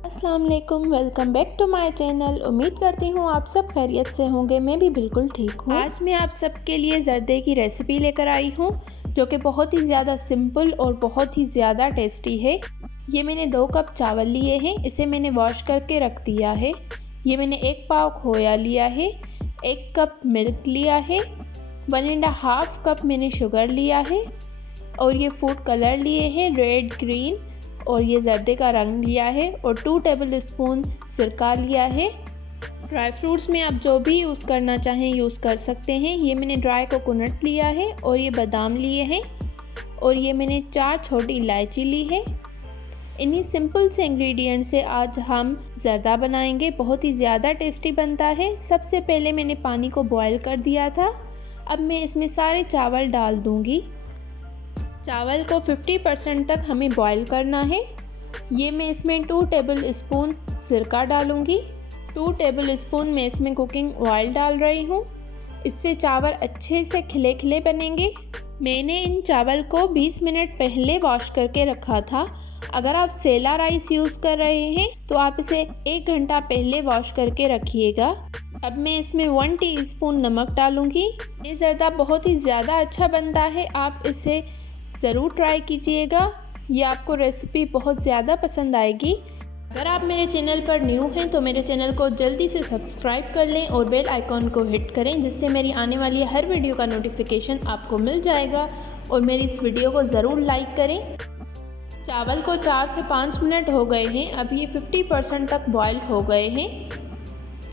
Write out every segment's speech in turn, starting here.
अस्सलाम वालेकुम, welcome back to my channel. उम्मीद करती हूँ आप सब खैरियत से होंगे। मैं भी बिल्कुल ठीक हूँ। आज मैं आप सबके लिए ज़र्दे की रेसिपी लेकर आई हूँ जो कि बहुत ही ज़्यादा सिंपल और बहुत ही ज़्यादा टेस्टी है। ये मैंने 2 कप चावल लिए हैं, इसे मैंने वॉश करके रख दिया है। ये मैंने 1 पाव खोया लिया है, 1 कप मिल्क लिया है, 1.5 कप मैंने शुगर लिया है और ये फूड कलर लिए हैं रेड ग्रीन, और ये ज़र्दे का रंग लिया है और 2 टेबल स्पून सिरका लिया है। ड्राई फ्रूट्स में आप जो भी यूज़ करना चाहें यूज़ कर सकते हैं। ये मैंने ड्राई कोकोनट लिया है और ये बादाम लिए हैं और ये मैंने 4 छोटी इलायची ली है। इन्हीं सिंपल से इंग्रेडिएंट से आज हम ज़र्दा बनाएंगे। बहुत ही ज़्यादा टेस्टी बनता है। सबसे पहले मैंने पानी को बॉयल कर दिया था। अब मैं इसमें सारे चावल डाल दूँगी। चावल को 50% तक हमें बॉईल करना है। ये मैं इसमें 2 टेबल स्पून सिरका डालूँगी, 2 टेबल स्पून मैं इसमें कुकिंग ऑयल डाल रही हूँ। इससे चावल अच्छे से खिले खिले बनेंगे। मैंने इन चावल को 20 मिनट पहले वॉश करके रखा था। अगर आप सेला राइस यूज़ कर रहे हैं तो आप इसे 1 घंटा पहले वॉश करके रखिएगा। अब मैं इसमें 1 टीस्पून नमक डालूँगी। ये ज़र्दा बहुत ही ज़्यादा अच्छा बनता है, आप इसे ज़रूर ट्राई कीजिएगा। ये आपको रेसिपी बहुत ज़्यादा पसंद आएगी। अगर आप मेरे चैनल पर न्यू हैं तो मेरे चैनल को जल्दी से सब्सक्राइब कर लें और बेल आइकॉन को हिट करें, जिससे मेरी आने वाली हर वीडियो का नोटिफिकेशन आपको मिल जाएगा। और मेरी इस वीडियो को ज़रूर लाइक करें। चावल को 4 से 5 मिनट हो गए हैं। अब ये 50% तक बॉयल हो गए हैं।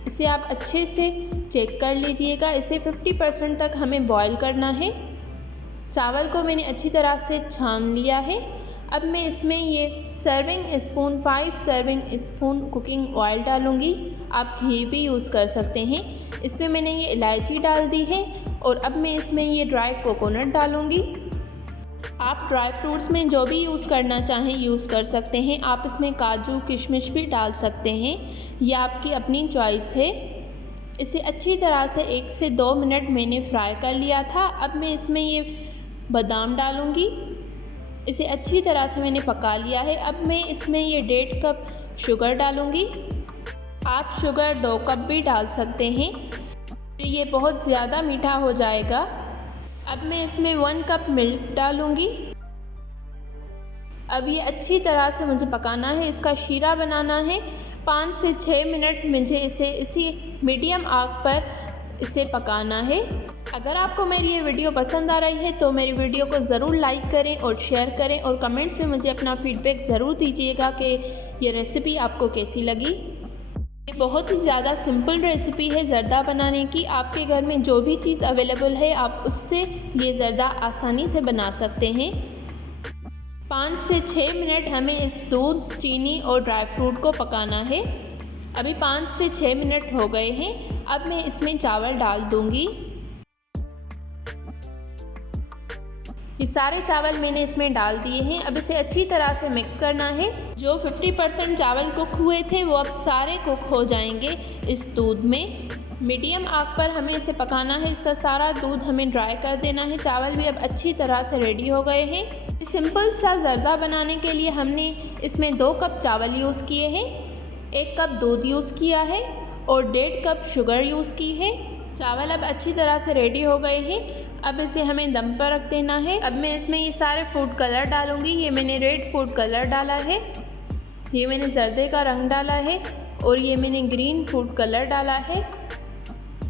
इसे आप अच्छे से चेक कर लीजिएगा। इसे 50% तक हमें बॉयल करना है। चावल को मैंने अच्छी तरह से छान लिया है। अब मैं इसमें ये 5 सर्विंग स्पून कुकिंग ऑयल डालूँगी। आप घी भी यूज़ कर सकते हैं। इसमें मैंने ये इलायची डाल दी है और अब मैं इसमें ये ड्राई कोकोनट डालूँगी। आप ड्राई फ्रूट्स में जो भी यूज़ करना चाहें यूज़ कर सकते हैं। आप इसमें काजू किशमिश भी डाल सकते हैं, ये आपकी अपनी चॉइस है। इसे अच्छी तरह से 1 से 2 मिनट मैंने फ्राई कर लिया था। अब मैं इसमें ये बादाम डालूँगी। इसे अच्छी तरह से मैंने पका लिया है। अब मैं इसमें ये 1.5 कप शुगर डालूँगी। आप शुगर 2 कप भी डाल सकते हैं, ये बहुत ज़्यादा मीठा हो जाएगा। अब मैं इसमें 1 कप मिल्क डालूँगी। अब ये अच्छी तरह से मुझे पकाना है, इसका शीरा बनाना है। 5 से 6 मिनट मुझे इसे इसी मीडियम आग पर इसे पकाना है। अगर आपको मेरी ये वीडियो पसंद आ रही है तो मेरी वीडियो को ज़रूर लाइक करें और शेयर करें और कमेंट्स में मुझे अपना फीडबैक ज़रूर दीजिएगा कि ये रेसिपी आपको कैसी लगी। ये बहुत ही ज़्यादा सिंपल रेसिपी है ज़र्दा बनाने की। आपके घर में जो भी चीज़ अवेलेबल है आप उससे ये ज़र्दा आसानी से बना सकते हैं। 5 से 6 मिनट हमें इस दूध, चीनी और ड्राई फ्रूट को पकाना है। अभी 5 से 6 मिनट हो गए हैं। अब मैं इसमें चावल डाल दूँगी। ये सारे चावल मैंने इसमें डाल दिए हैं। अब इसे अच्छी तरह से मिक्स करना है। जो 50% चावल कुक हुए थे वो अब सारे कुक हो जाएंगे इस दूध में। मीडियम आग पर हमें इसे पकाना है। इसका सारा दूध हमें ड्राई कर देना है। चावल भी अब अच्छी तरह से रेडी हो गए हैं। सिंपल सा ज़र्दा बनाने के लिए हमने इसमें 2 कप चावल यूज़ किए हैं, 1 कप दूध यूज़ किया है और 1.5 कप शुगर यूज़ की है। चावल अब अच्छी तरह से रेडी हो गए हैं। अब इसे हमें दम पर रख देना है। अब मैं इसमें ये सारे फूड कलर डालूँगी। ये मैंने रेड फूड कलर डाला है, ये मैंने ज़र्दे का रंग डाला है और ये मैंने ग्रीन फूड कलर डाला है।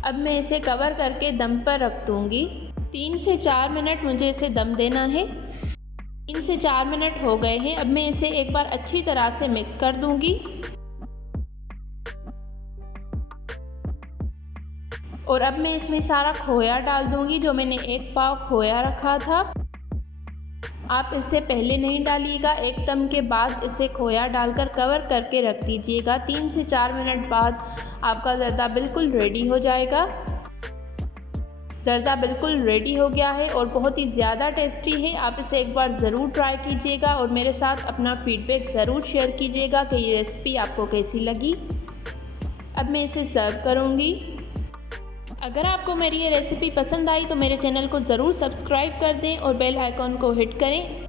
अब मैं इसे कवर करके दम पर रख दूँगी। 3 से 4 मिनट मुझे इसे दम देना है। 3 से 4 मिनट हो गए हैं। अब मैं इसे एक बार अच्छी तरह से मिक्स कर दूँगी और अब मैं इसमें सारा खोया डाल दूँगी। जो मैंने 1 पाव खोया रखा था, आप इसे पहले नहीं डालिएगा, एक दम के बाद इसे खोया डालकर कवर करके रख दीजिएगा। 3 से 4 मिनट बाद आपका ज़र्दा बिल्कुल रेडी हो जाएगा। ज़र्दा बिल्कुल रेडी हो गया है और बहुत ही ज़्यादा टेस्टी है। आप इसे एक बार ज़रूर ट्राई कीजिएगा और मेरे साथ अपना फीडबैक ज़रूर शेयर कीजिएगा कि ये रेसिपी आपको कैसी लगी। अब मैं इसे सर्व करूँगी। अगर आपको मेरी ये रेसिपी पसंद आई तो मेरे चैनल को ज़रूर सब्सक्राइब कर दें और बेल आइकॉन को हिट करें।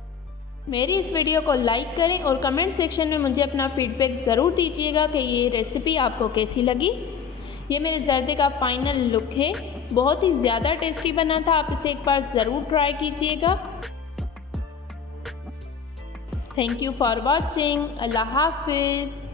मेरी इस वीडियो को लाइक करें और कमेंट सेक्शन में मुझे अपना फीडबैक ज़रूर दीजिएगा कि ये रेसिपी आपको कैसी लगी। ये मेरे जर्दे का फाइनल लुक है। बहुत ही ज़्यादा टेस्टी बना था, आप इसे एक बार ज़रूर ट्राई कीजिएगा। Thank you for watching. अल्लाह हाफिज़।